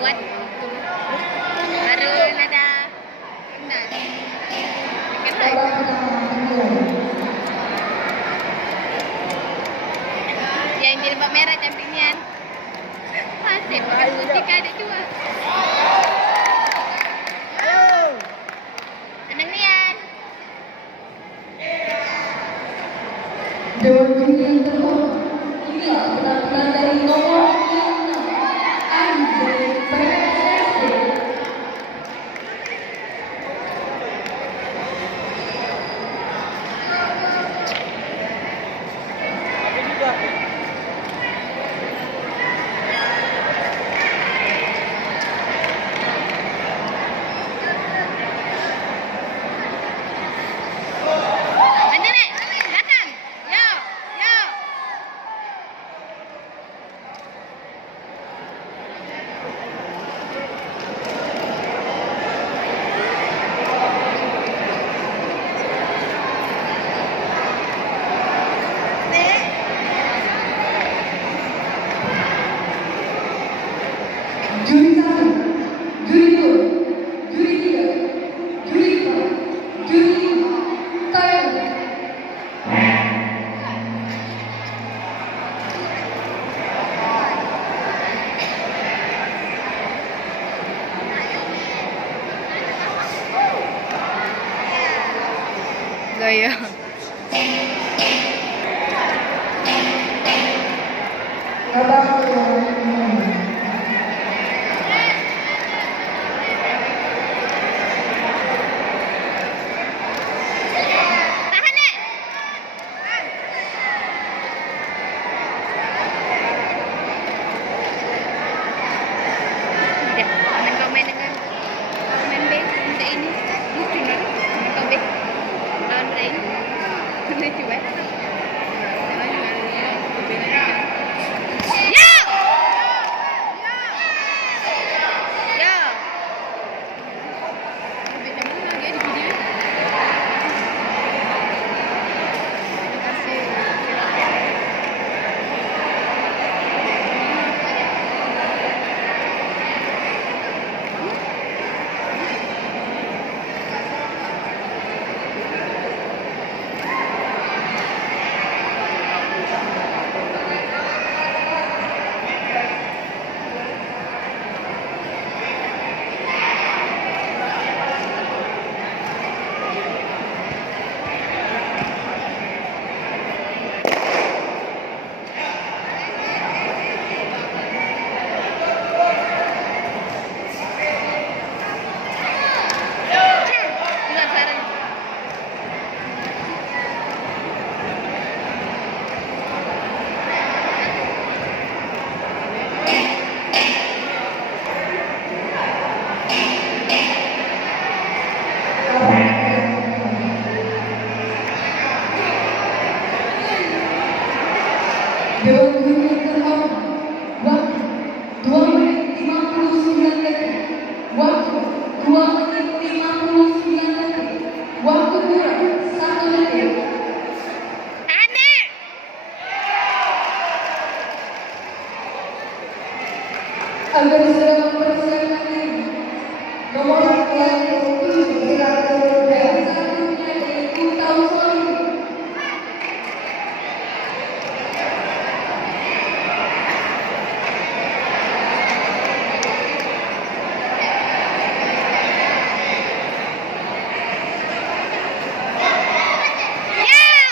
kuat. Baru nada rendah. Yang jilbab merah campingnya. Masih baru jika ada dua. Tenang Nian. Dewan Pimpinan terhormat, inilah penampilan dari nomor 6, Andre PSSD. Mana Nek? Belakang. Yo, yo. Nek. Juri 1, juri 2, juri 3, juri 4, juri 5, Thailand. Gaya. Tahan Nek. Udah, teman kau main dengan main B untuk ini lucu nih. Teman kau B lawan Brain lucu banget. Yo, yo. Beda mana dia di video? Kasih. Bukan saran. Dewan Pimpinan terhormat, waktu 2 menit 59 detik, waktu 2 menit 59 detik, waktu kurang 1 detik. Tahan Nek. Agar segera mempersiapkan diri, nomor yang 7 Herakles dan satunya yaitu Tausoli. Yo.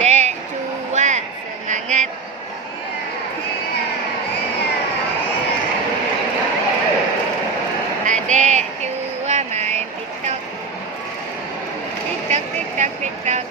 Dek Cua semangat. Adek Cua main TikTok. TikTok, TikTok, TikTok.